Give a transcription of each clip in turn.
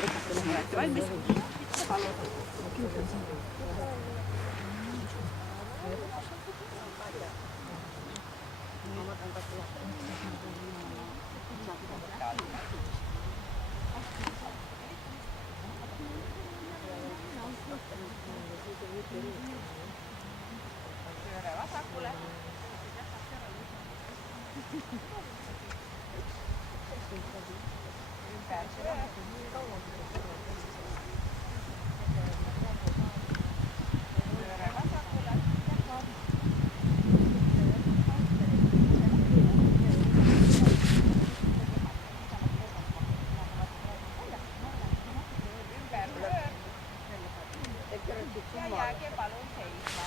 Olete valmis? Pööre vasakule. Ümber pööre. Pööre vasakule. Ümber pööre. Ja jääge palun seisma.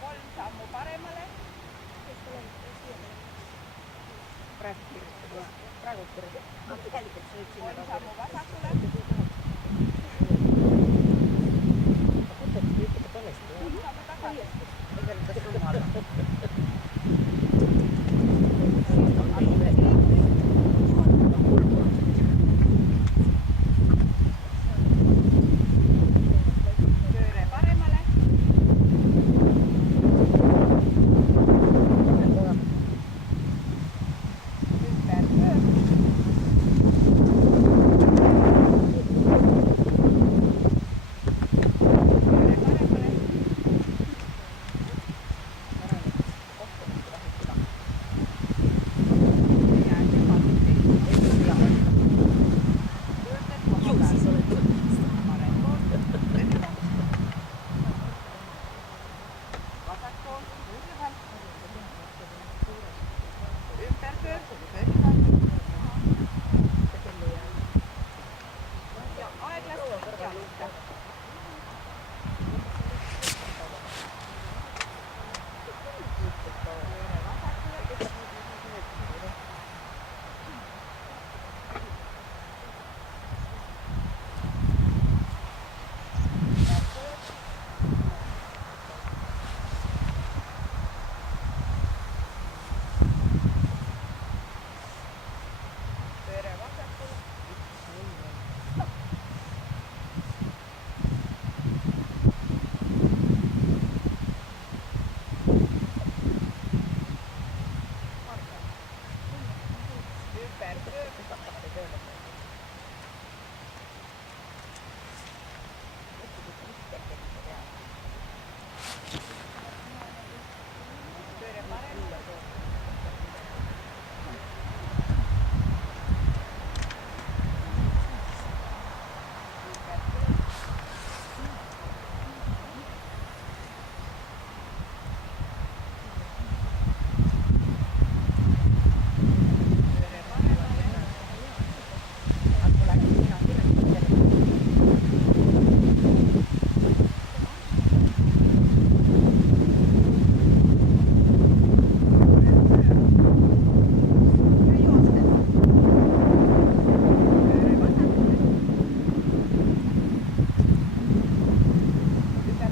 Kolm sammu paremale. Praegu kolm sammu vasakule. Kolm sammu tagasi. Pööre paremale. Ümber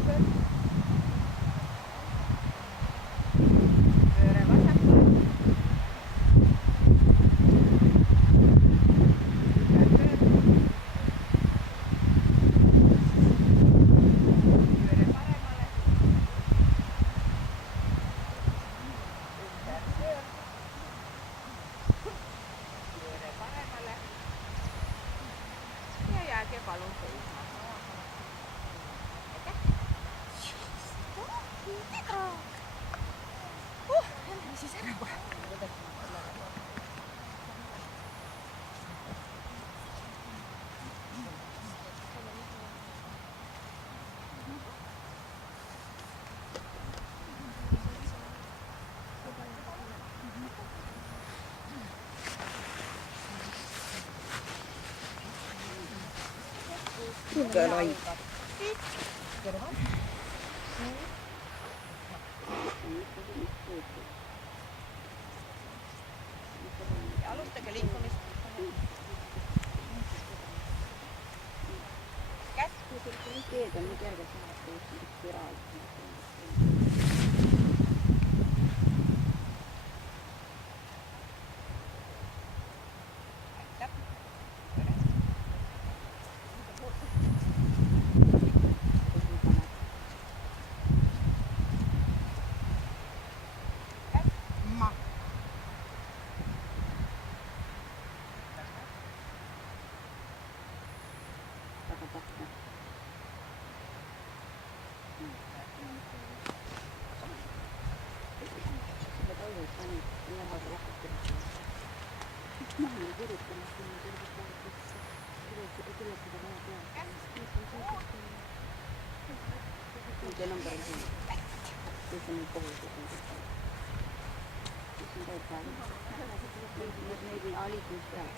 pööre. Palun seisma. Lähme siis ära kohe. Lai. Alustage liikumist. Kätt. Teed on nii kerge saada, üks spiraal. maha kirjutama sinna kergelt vaadatakse. Küll seda vaja peab. See number on siin. Kõik on nüüd kohustus. Mis on täid praegu? Neid liikmus peab.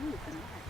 Nüüd on vahet.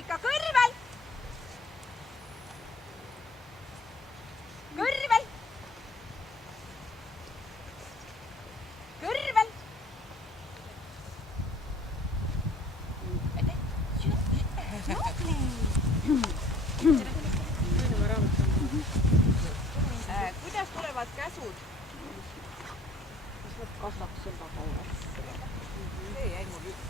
Ikka kõrvel! Kõrvel! Kõrvel! Kuidas tulevad käsud? Kasvaks juba kauas. See jäi mul üks.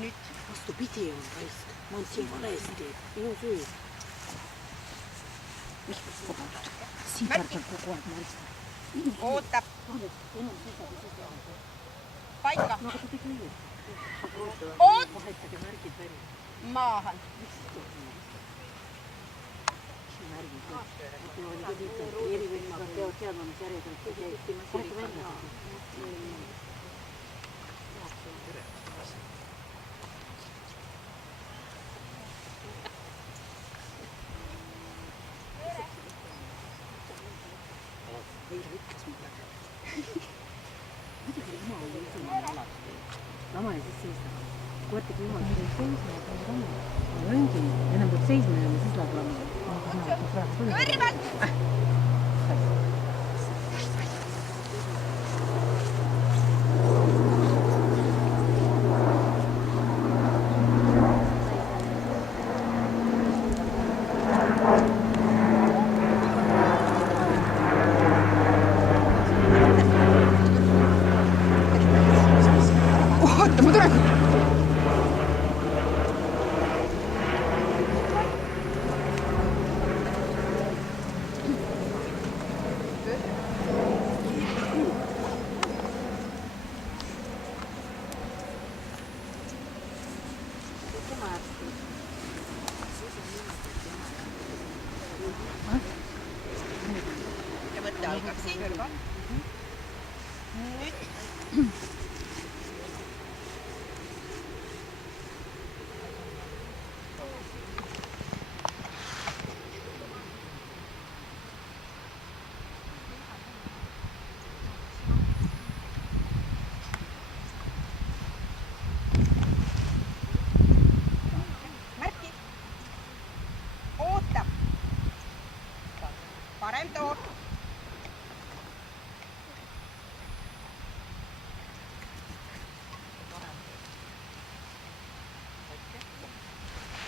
Nyt vastupidi on raisk. Mä oon siin valesti. Minun syy. Siin tarvitseb kogu aeg mõista. Ootab. Paika. Oot! Maahan. Lama ja siis seisab. Kui võttagi jumal, kui seisma ja kui lama. Ma õngin, enam peab seisma ja siis läheb lama. Kõrvel! Oota, ma tulen! Ja mõtte algaks siin. Nüüd. Märki. Ootab. Parem too.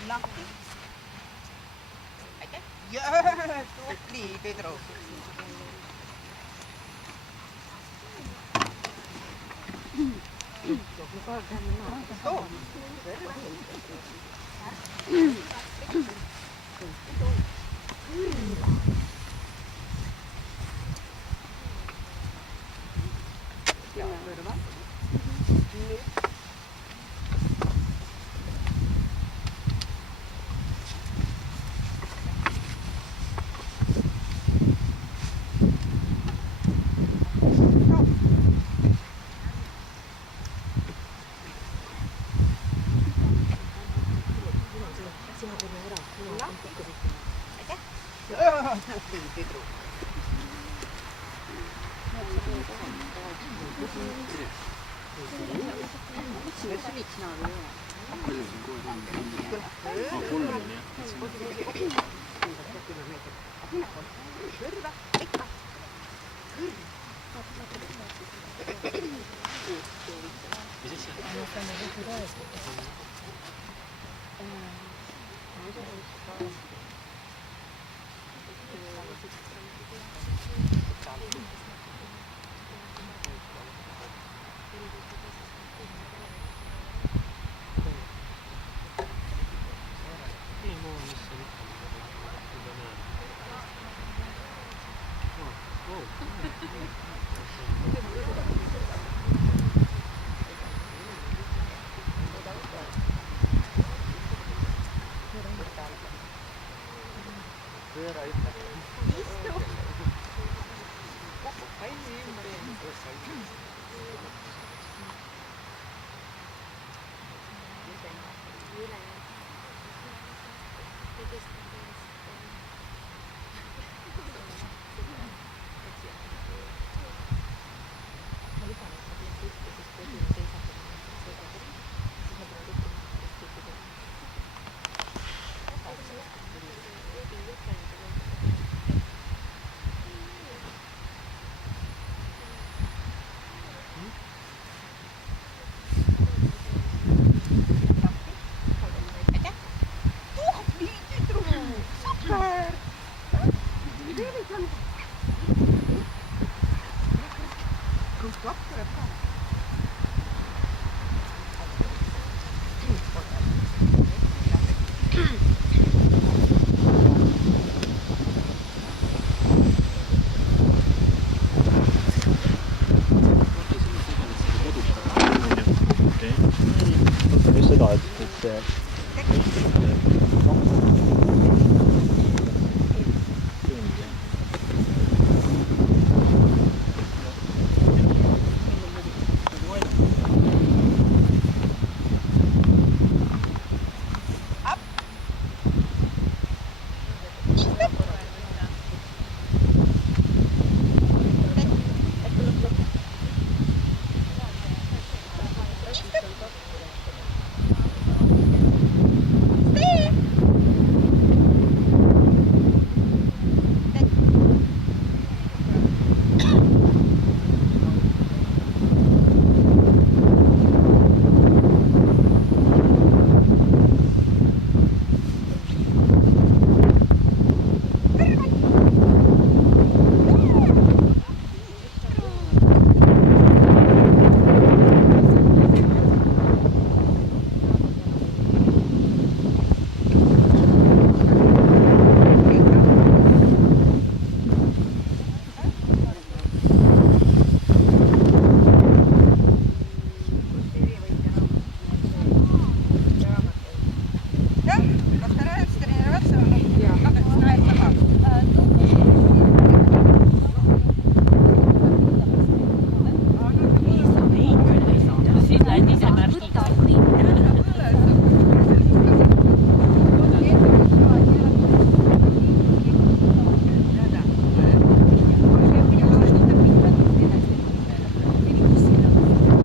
Lahti. Aitäh. Jää, tubli Pedro. Too. tubli tüdruk. miks me süvitsi nagu ei ole? palju siin kohe on? 3 on jah. Kõrva, ikka. mis asja? Istu.